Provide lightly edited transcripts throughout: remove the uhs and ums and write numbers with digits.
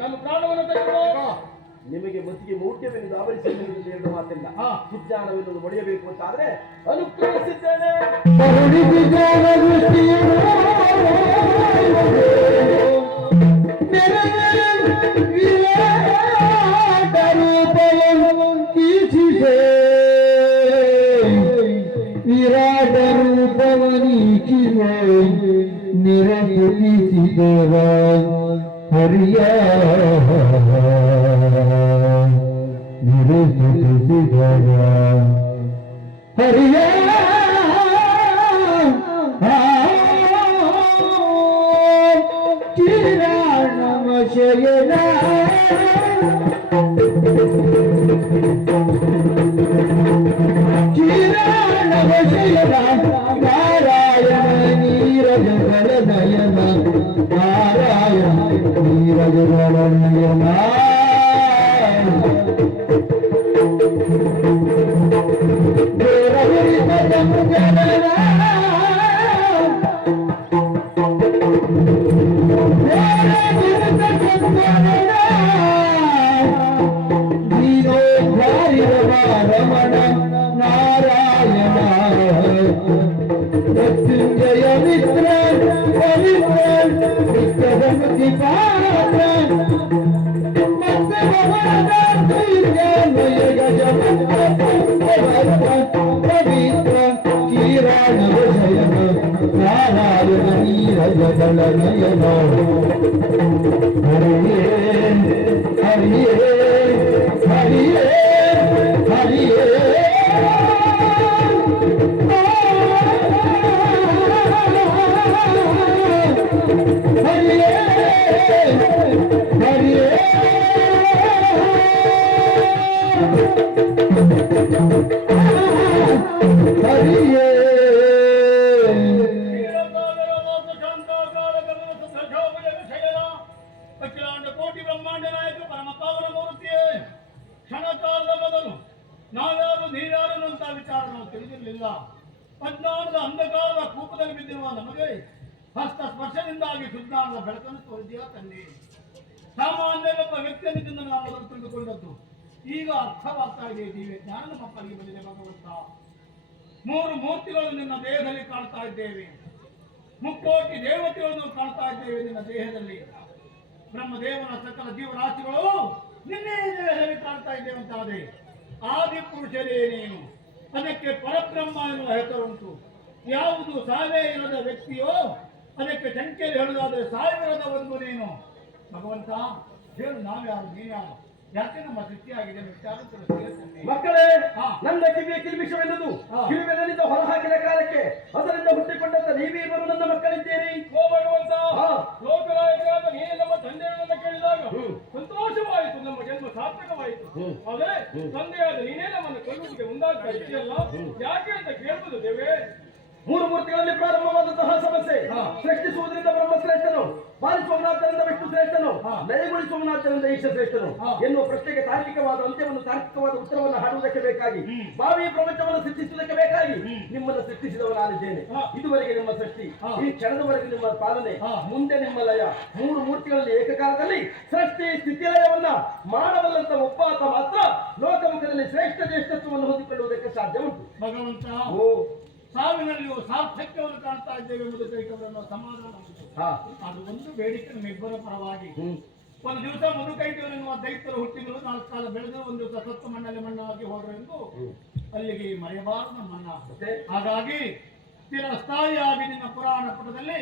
ನನ್ನ ಪ್ರಾಣವನ್ನು ತೆಗೆದುಕೋ. ನಿಮಗೆ ಮತಿಗೆ ಮೌಢ್ಯವೆಂದು ಆವರಿಸಿದ ಎರಡು ಮಾತಿಲ್ಲ. ಸುಜ್ಞಾನವೆನ್ನುವುದು ಮೊಳೆಯಬೇಕು ಅಂತಾದ್ರೆ ಅನುಗ್ರಹಿಸಿದ್ದೇನೆ. ವಿರಾಟ ರೂಪವನೀಚಿದೆ ನಿರಂಜನಿಸಿದವ ಹರಿಯ ನಿರಂಜನಿಸಿದವ ಹರಿಯ ಕಿರಾಣಮ ಶಯನ ನಾರಾಯಣ ನೀರಜಗಳ ನಯನ ನಾರಾಯಣ ನೀರಜಗಳ ನಯನ ರಮಣ ನಾರಾಯಣ ಮೃತ್ಯುಂಜಯ ಮಿತ್ರ ಪವಿತ್ರ ನಿತ್ಯದ ಮುಕ್ತಿ ಪಾತ್ರ ಪವಿತ್ರ ಕಿರಾಣ ಶಯನ ನಾರಾಯಣ ನೀರಜಗಳ ನಯನ ಹರಿಯೇ ಹರಿಯೇ ಹರಿಯೇ ಹರಿಯೇ ಹರಿಯೇ ಹರಿಯೇ ಹರಿಯೇ ಅಖಿಲಾಂಡ ಕೋಟಿ ಬ್ರಹ್ಮಾಂಡ ನಾಯಕ ಪರಮ ಪಾವನ ಮೂರ್ತಿಯೇ, ಕ್ಷಣಕಾಲದ ಮೊದಲು ನಾವ್ಯಾರು ನೀವ್ಯಾರು ಅಂತ ವಿಚಾರ ನಾವು ತಿಳಿದಿರಲಿಲ್ಲ. ಅಜ್ಞಾನದ ಅಂಧಕಾರದ ಕೂಪದಲ್ಲಿ ಬಿದ್ದಿರುವ ನಮಗೆ ಹಸ್ತ ಸ್ಪರ್ಶದಿಂದಾಗಿ ಸುಜ್ಞಾನದ ಬೆಳಕನ್ನು ತೋರಿದೆಯಾ ತಂದೆ. ಸಾಮಾನ್ಯಗೊಬ್ಬ ವ್ಯಕ್ತಿಯನ್ನು ತಿಂದು ನಾವು ಮೊದಲು ತಿಳಿದುಕೊಂಡದ್ದು ಈಗ ಅರ್ಥವಾಗ್ತಾ ಇದೆ. ದಿವ್ಯ ಜ್ಞಾನ ನಮ್ಮ ಪಾಲಿಗೆ ಬಂದಿದೆ ಭಗವಂತ. ಮೂರು ಮೂರ್ತಿಗಳು ನಿನ್ನ ದೇಹದಲ್ಲಿ ಕಾಣ್ತಾ ಇದ್ದೇವೆ. ಮುಕ್ಕೋಟಿ ದೇವತೆಗಳನ್ನು ಕಾಣ್ತಾ ಇದ್ದೇವೆ ನಿನ್ನ ದೇಹದಲ್ಲಿ. ಬ್ರಹ್ಮದೇವನ ಸಕಲ ಜೀವರಾಶಿಗಳು ನಿನ್ನೆ ದೇಹದಲ್ಲಿ ಕಾಣ್ತಾ ಇದ್ದೇವೆ ಅಂತಾದೆ. ಆದಿ ಪುರುಷರೇ ನೀನು, ಅದಕ್ಕೆ ಪರಬ್ರಹ್ಮ ಎನ್ನುವ ಹೆಸರುಂಟು. ಯಾವುದು ಸಾವೇ ಇರದ ವ್ಯಕ್ತಿಯೋ ಅದಕ್ಕೆ ಸಂಖ್ಯೆಯಲ್ಲಿ ಹೇಳುವುದಾದರೆ ಸಾವಿರದ ಒಂದು ನೀನು. ಭಗವಂತ ಹೇಳು, ನಾವ್ಯಾರು ನೀವ್ಯಾರು, ಯಾಕೆ ನಮ್ಮ ಸೃಷ್ಟಿಯಾಗಿದೆ ವಿಚಾರ ಮಕ್ಕಳೇ, ನನ್ನ ಕಿವಿಯ ಕಿಲ್ಬಿಷವೆನ್ನುವುದು ಕಿವಿಯಲ್ಲಿಂದ ಹೊರಹಾಕಿದ ಕಾಲಕ್ಕೆ ಅದರಿಂದ ಹುಟ್ಟಿಕೊಂಡಂತ ನೀವೀವರು ನನ್ನ ಮಕ್ಕಳಿದ್ದೀರಿ. ಓ ಭಗವಂತ, ಲೋಕನಾಯಕರಾದ ನೀನು ನಮ್ಮ ತಂದೆಯವರನ್ನ ಕೇಳಿದಾಗ ಸಂತೋಷವಾಯಿತು, ನಮ್ಮ ಜನ್ಮ ಸಾರ್ಥಕವಾಯಿತು. ಆದರೆ ತಂದೆಯಾದ ನೀನೇ ನಮ್ಮನ್ನು ಕೊಲ್ಲುವುದಕ್ಕೆ ಮುಂದಾಗ್ತಾ ಇದೆಯಲ್ಲ, ಯಾಕೆ ಅಂತ ಕೇಳುವುದು ದೇವೇ. ಮೂರು ಮೂರ್ತಿಗಳಲ್ಲಿ ಪ್ರಾರಂಭವಾದಂತಹ ಸಮಸ್ಯೆ ಸೃಷ್ಟಿಸುವುದರಿಂದ ಬ್ರಹ್ಮ ಶ್ರೇಷ್ಠನು, ಪಾಲಿಸುವವನಾದ್ದರಿಂದ ವಿಷ್ಣು ಶ್ರೇಷ್ಠನು, ಲಯಗೊಳಿಸುವವನಾದ್ದರಿಂದ ಈಶ ಶ್ರೇಷ್ಠನು ಎನ್ನುವ ಪ್ರಶ್ನೆಗೆ ತಾರ್ಕಿಕವಾದ ಅಂತ್ಯವನ್ನು ತಾರ್ಕಿಕವಾದ ಉತ್ತರವನ್ನು ಹಾಡುವುದಕ್ಕೆ ಬೇಕಾಗಿ, ಭಾವಿ ಪ್ರಪಂಚವನ್ನು ಸೃಷ್ಟಿಸುವುದಕ್ಕೆ ಬೇಕಾಗಿ ನಿಮ್ಮನ್ನು ಸೃಷ್ಟಿಸಿದವ ನಾನಿದ್ದೇನೆ. ಇದುವರೆಗೆ ನಿಮ್ಮ ಸೃಷ್ಟಿ, ಈ ಕ್ಷಣದವರೆಗೆ ನಿಮ್ಮ ಪಾಲನೆ, ಮುಂದೆ ನಿಮ್ಮ ಲಯ. ಮೂರು ಮೂರ್ತಿಗಳಲ್ಲಿ ಏಕಕಾಲದಲ್ಲಿ ಸೃಷ್ಟಿ ಸ್ಥಿತಿಲಯವನ್ನ ಮಾಡಬಲ್ಲಂತ ಒಬ್ಬಾತ ಮಾತ್ರ ಲೋಕಮುಖದಲ್ಲಿ ಶ್ರೇಷ್ಠ ಜ್ಯೇಷ್ಠತ್ವವನ್ನು ಹೊಂದಿಕೊಳ್ಳುವುದಕ್ಕೆ ಸಾಧ್ಯ ಉಂಟು. ಭಗವಂತ, ಸಾವಿನಲ್ಲಿಯೂ ಸಾರ್ಥಕ್ಯವನ್ನು ಕಾಣ್ತಾ ಇದ್ದೇವೆ ಎಂಬುದು ಕೈಕವರನ್ನು ಸಮಾಧಾನ. ಅದು ಒಂದು ಬೇಡಿಕೆ ನಮ್ಮಿಬ್ಬರ ಪರವಾಗಿ. ಒಂದು ದಿವಸ ಮುದುಕೈತವರೆನ್ನುವ ದೈತ್ಯರು ಹುಟ್ಟಿದ್ರು, 4 ಕಾಲ ಬೆಳೆದು ಒಂದು ದಿವಸ ಸತ್ತು ಮಣ್ಣಲ್ಲಿ ಮಣ್ಣಾಗಿ ಹೋದ್ರು ಎಂದು ಅಲ್ಲಿಗೆ ಮರೆಯಬಾರದು ನಮ್ಮನ್ನ. ಹಾಗಾಗಿ ಸ್ಥಿರಸ್ಥಾಯಿಯಾಗಿ ನಿನ್ನ ಪುರಾಣ ಪುಟದಲ್ಲಿ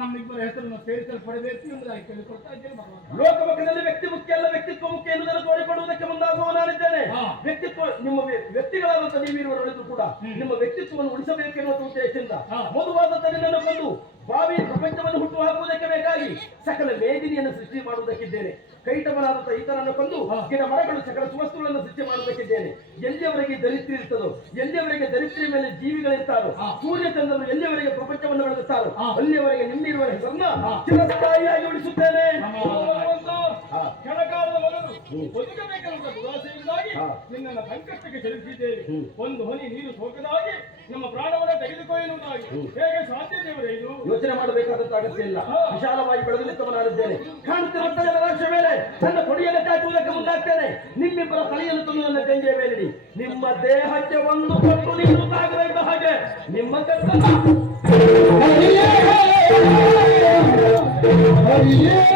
ನಮ್ಮಿಬ್ಬರ ಹೆಸರನ್ನು ಸೇರಿಸಲ್ಪಡಬೇಕು ಎಂಬುದಾಗಿ ಕೇಳಿಕೊಳ್ತಾ ಇದ್ದೇನೆ ಭಗವಂತ. ಲೋಕಮುಖದಲ್ಲಿ ವ್ಯಕ್ತಿ ಮುಖ್ಯ ಅಲ್ಲ, ವ್ಯಕ್ತಿತ್ವ ಮುಖ್ಯ ಎನ್ನುವುದನ್ನು ತೋರಿಕೊಡುವುದಕ್ಕೆ ಮುಂದಾಗುವ ನಾನಿದ್ದೇನೆ. ವ್ಯಕ್ತಿತ್ವ ನಿಮ್ಮ ವ್ಯಕ್ತಿಗಳಾದಂತ ನೀವಿರುವರು ಉಳಿದು ಕೂಡ ನಿಮ್ಮ ವ್ಯಕ್ತಿತ್ವವನ್ನು ಉಳಿಸಬೇಕೆನ್ನುವ ಉದ್ದೇಶದಿಂದ ಮಧುವಾದಂತ ನಿನ್ನನ್ನು ಬಂದು ಭಾವಿ ಪ್ರಪಂಚವನ್ನು ಹುಟ್ಟು ಹಾಕುವುದಕ್ಕೆ ಬೇಕಾಗಿ ಸಕಲ ಮೇದಿನಿಯನ್ನು ಸೃಷ್ಟಿ ಮಾಡುವುದಕ್ಕಿದ್ದೇನೆ. ಕೈಟಮನಾದಂತ ಈತನನ್ನು ಕೊಂದು ಗಿಡ ಮರಗಳು ಸಕಲ ಸುವಸ್ತುಗಳನ್ನು ಸೃಷ್ಟಿ ಮಾಡುವುದಕ್ಕಿದ್ದೇನೆ. ಎಲ್ಲಿಯವರೆಗೆ ದರಿದ್ರಿ ಇರ್ತದೋ, ಎಲ್ಲಿಯವರೆಗೆ ದರಿದ್ರಿ ಮೇಲೆ ಜೀವಿಗಳಿರ್ತಾರೋ, ಸೂರ್ಯ ಚಂದ್ರರು ಎಲ್ಲಿಯವರೆಗೆ ಪ್ರಪಂಚವನ್ನು ಬೆಳೆದುತ್ತಾರೋ ಅಲ್ಲಿಯವರೆಗೆ ನಿಮ್ಮಿರುವ ಹೆಸರನ್ನ ಚಿರಸ್ಥಾಯಿಯಾಗಿ ಉಳಿಸುತ್ತೇನೆ. ಕ್ಷಣಕಾಲದ ಮೊದಲು ಬದುಕಬೇಕೆನ್ನುವ ದುರಾಸೆಯಿಂದಾಗಿ ನಿನ್ನನ್ನು ಸಂಕಷ್ಟಕ್ಕೆ ಚಲಿಸಿದ್ದೇವೆ. ಒಂದು ಹನಿ ನೀರು ಸೋಕದಾಗಿ ನಮ್ಮ ಪ್ರಾಣವನ್ನು ತೆಗೆದುಕೋ ಎನ್ನುವುದಾಗಿ ಹೇಗೆ ಸಾಧ್ಯ ದೇವರೇ? ಇದು ಯೋಚನೆ ಮಾಡಬೇಕಾದಂತ ಅಗತ್ಯ ಇಲ್ಲ. ವಿಶಾಲವಾಗಿ ಬೆಳೆದು ನಿಂತವನಾಗಿದ್ದೇನೆ. ಕಾಣುತ್ತಿರುವಂತಹ ರಾಷ್ಟ್ರ ಮೇಲೆ ನನ್ನ ಕೊಡಿಯನ್ನು ಚಾಚುವುದಕ್ಕೆ ಮುಂದಾಗ್ತೇನೆ. ನಿಮ್ಮಿಬ್ಬರ ತಲೆಯನ್ನು ತಂದು ನನ್ನ ಗಂಗೆಯ ಮೇಲಿಡಿ. ನಿಮ್ಮ ದೇಹಕ್ಕೆ ಒಂದು ಕೊಟ್ಟು ನೀರು ಸಾಗರ ಇದ್ದ ಹಾಗೆ ನಿಮ್ಮ ಹರಿಯೇ ಹರಿಯೇ